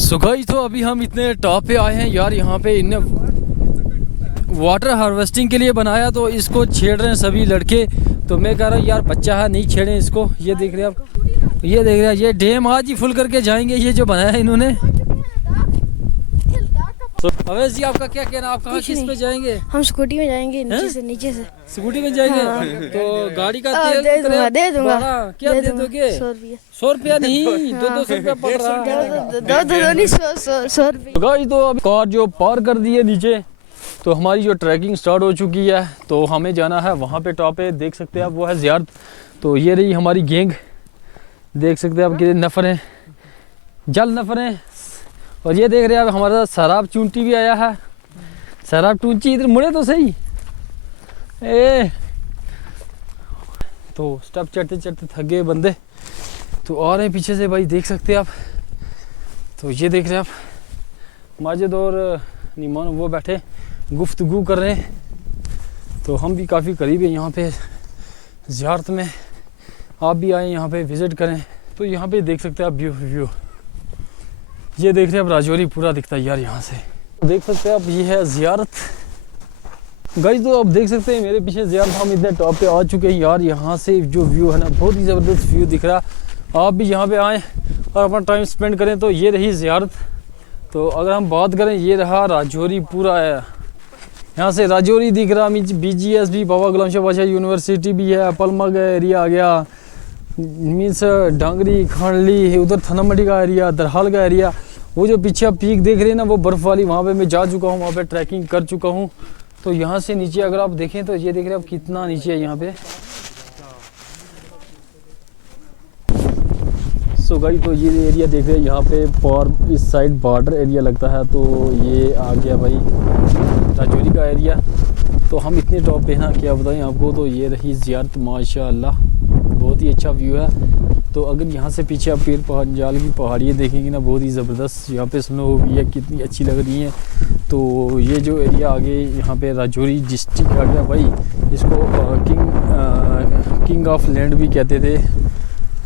So guys, तो अभी हम इतने टॉप पे आए हैं यार। यहाँ पे इनने वाटर हार्वेस्टिंग के लिए बनाया, तो इसको छेड़ रहे हैं सभी लड़के। तो मैं कह रहा हूँ यार, बच्चा है, नहीं छेड़ें इसको। ये देख रहे हैं आप, ये देख रहे हैं, ये डैम आज ही फुल करके जाएंगे, ये जो बनाया है इन्होंने। अवैस जी, आपका क्या कहना, आप कहाँ किस पे जाएंगे? हम स्कूटी में जाएंगे, नीचे से स्कूटी में जाएंगे। हाँ। तो गाड़ी का तेल दे दूंगा। क्या दे दोगे? 100 रुपया नहीं, 200 रुपया पड़ रहा है। दो 100 रुपये। गाइस, तो अब कार जो पार कर दी है नीचे, तो हमारी जो ट्रैकिंग स्टार्ट हो चुकी है। तो हमें जाना है वहाँ पे टॉप पे, देख सकते हैं आप, वो है ज़ियारत। तो ये रही हमारी गैंग, देख सकते हैं आप कितने नफ़र हैं, जल नफ़र हैं। और ये देख रहे हैं आप, हमारा शराब चूंटी भी आया है। शराब टूंची, इधर मुड़े तो सही। तो स्टेप चढ़ते चढ़ते थक गए बंदे, तो आ रहे हैं पीछे से भाई, देख सकते हैं आप। तो ये देख रहे हैं आप, माजिद और नीमान वो बैठे गुफ्तगू कर रहे हैं। तो हम भी काफ़ी करीब है यहाँ पे ज़ियारत में, आप भी आए यहाँ पे विज़िट करें। तो यहाँ पे देख सकते हैं आप व्यू, ये देख रहे हैं आप, राजौरी पूरा दिखता है यार यहाँ से। देख सकते हैं आप, ये है ज़ियारत गाइस। तो आप देख सकते हैं मेरे पीछे ज़ियारत, हम इतने टॉप पे आ चुके हैं यार। यहाँ से जो व्यू है ना, बहुत ही ज़बरदस्त व्यू दिख रहा है। आप भी यहाँ पे आएँ और अपना टाइम स्पेंड करें। तो ये रही ज़ियारत। तो अगर हम बात करें, ये रहा राजौरी पूरा है। यहाँ से राजौरी दिख रहा, BGS भी, बाबा गुलाम शाह बादशाह यूनिवर्सिटी भी है, पलमा का एरिया आ गया, मीन्स डांगरी, खांडली, उधर थाना मंडी का एरिया, दरहाल का एरिया। वो जो पीछे आप पीक देख रहे हैं ना, वो बर्फ़ वाली, वहाँ पे मैं जा चुका हूँ, वहाँ पे ट्रैकिंग कर चुका हूँ। तो यहाँ से नीचे अगर आप देखें, तो ये देख रहे हैं आप कितना नीचे है यहाँ पे। सो गाइस, तो ये एरिया देख रहे हैं यहाँ पे, और इस साइड बॉर्डर एरिया लगता है। तो ये आ गया भाई राजौरी का एरिया। तो हम इतने टॉप पे हैं, क्या बताएं आपको। तो ये रही ज़ियारत, माशाल्लाह बहुत ही अच्छा व्यू है। तो अगर यहाँ से पीछे आप पीर पंजाल की पहाड़ियाँ देखेंगे ना, बहुत ही ज़बरदस्त यहाँ पे स्नो भी है, कितनी अच्छी लग रही है। तो ये जो एरिया आगे यहाँ पे राजौरी डिस्ट्रिक्ट आ गया भाई, इसको किंग ऑफ लैंड भी कहते थे।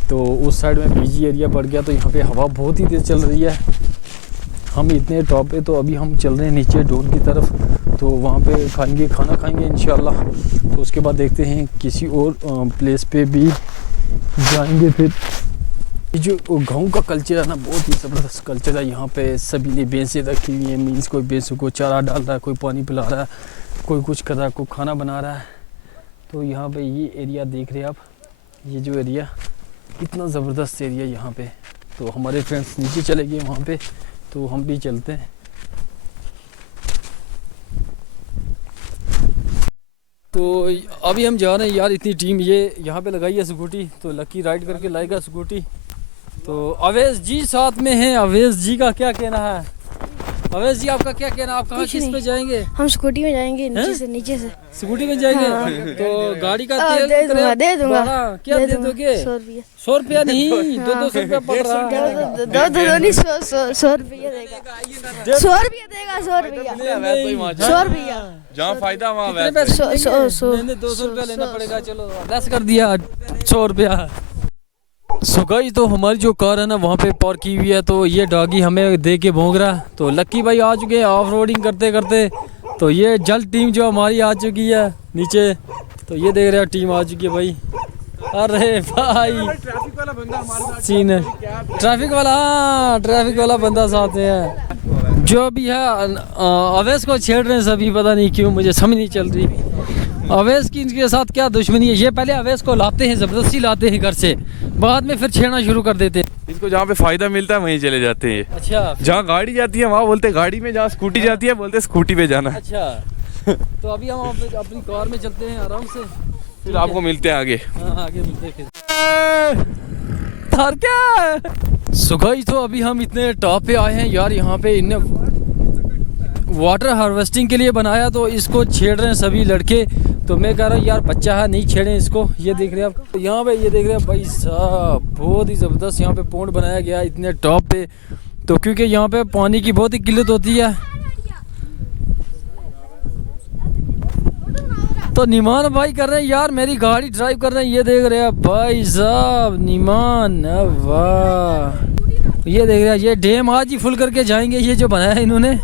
तो उस साइड में बीजी एरिया पड़ गया। तो यहाँ पे हवा बहुत ही तेज़ चल रही है। हम इतने टॉप पे, तो अभी हम चल रहे हैं नीचे डोर की तरफ। तो वहाँ पे खाना खाएंगे इंशाल्लाह। तो उसके बाद देखते हैं किसी और प्लेस पे भी जाएंगे। फिर जो गाँव का कल्चर है ना, बहुत ही ज़बरदस्त कल्चर है। यहाँ पे सभी ने भैंसें रखी हुई हैं, मीन्स कोई भैंसों को चारा डाल रहा है, कोई पानी पिला रहा है, कोई कुछ कर रहा है, कोई खाना बना रहा है। तो यहाँ पे ये एरिया देख रहे हैं आप, ये जो एरिया, इतना ज़बरदस्त एरिया यहाँ पे। तो हमारे फ्रेंड्स नीचे चले गए वहाँ पे, तो हम भी चलते हैं। तो अभी हम जा रहे हैं यार, इतनी टीम ये यहाँ पे लगाई है स्कूटी। तो लकी राइड करके लाएगा स्कूटी। तो अवैस जी साथ में हैं, अवैस जी का क्या कहना है? अवैस जी, आपका क्या कहना, आप कहाँ किस पे जाएंगे? हम स्कूटी में जाएंगे, नीचे से स्कूटी में जाएंगे। हाँ। तो गाड़ी का तेल दे दूंगा। क्या दे दोगे? 100 रुपया नहीं, 200 रुपया पड़ रहा है। 100 रुपया देगा, 100 रुपया देगा, 100 रुपया। जहाँ फायदा वहाँ 200 रुपया लेना पड़ेगा। चलो 10 कर दिया, 100 रुपया। सो गाइस, तो हमारी जो कार है ना, वहाँ पे पार्क की हुई है। तो ये डॉगी हमें दे के भौंक रहा है। तो लक्की भाई आ चुके हैं ऑफ रोडिंग करते करते। तो ये जल टीम जो हमारी आ चुकी है नीचे। तो ये देख रहे हैं टीम आ चुकी है भाई। अरे भाई, ट्रैफिक वाला बंदा हमारे साथ सीन है, ट्रैफिक वाला बंदा साथ में है जो भी है। अवैस को छेड़ रहे हैं सभी, पता नहीं क्यों, मुझे समझ नहीं चल रही अवैस की इनके साथ क्या दुश्मनी है। ये पहले अवैस को लाते हैं, ज़बरदस्ती लाते हैं घर से, बाद में फिर छेड़ना शुरू कर देते हैं। इनको जहाँ पे फायदा मिलता है वहीं चले जाते हैं। अच्छा, जहाँ गाड़ी जाती है वहाँ बोलते गाड़ी में, जहाँ स्कूटी जाती है बोलते स्कूटी पे जाना। अच्छा तो अभी हम अपनी कार में चलते हैं आराम से, फिर आपको मिलते हैं आगे। हाँ, आगे मिलते हैं फिर। क्या सुगाई, तो अभी हम इतने टॉप पे आए हैं यार। यहाँ पे इनने वाटर हार्वेस्टिंग के लिए बनाया, तो इसको छेड़ रहे हैं सभी लड़के। तो मैं कह रहा हूँ यार, बच्चा है, नहीं छेड़ें इसको। ये देख रहे हैं आप, यहाँ पे ये देख रहे हैं भाई साहब, बहुत ही ज़बरदस्त यहाँ पे पॉन्ड बनाया गया है इतने टॉप पे। तो क्योंकि यहाँ पे पानी की बहुत ही किल्लत होती है। तो नीमान भाई कर रहे हैं यार, मेरी गाड़ी ड्राइव कर रहे हैं, ये देख रहे हैं भाई साहब, नीमान, वाह। ये देख रहे हैं, ये डैम आज ही फुल करके जाएंगे, ये जो बनाया है इन्होंने।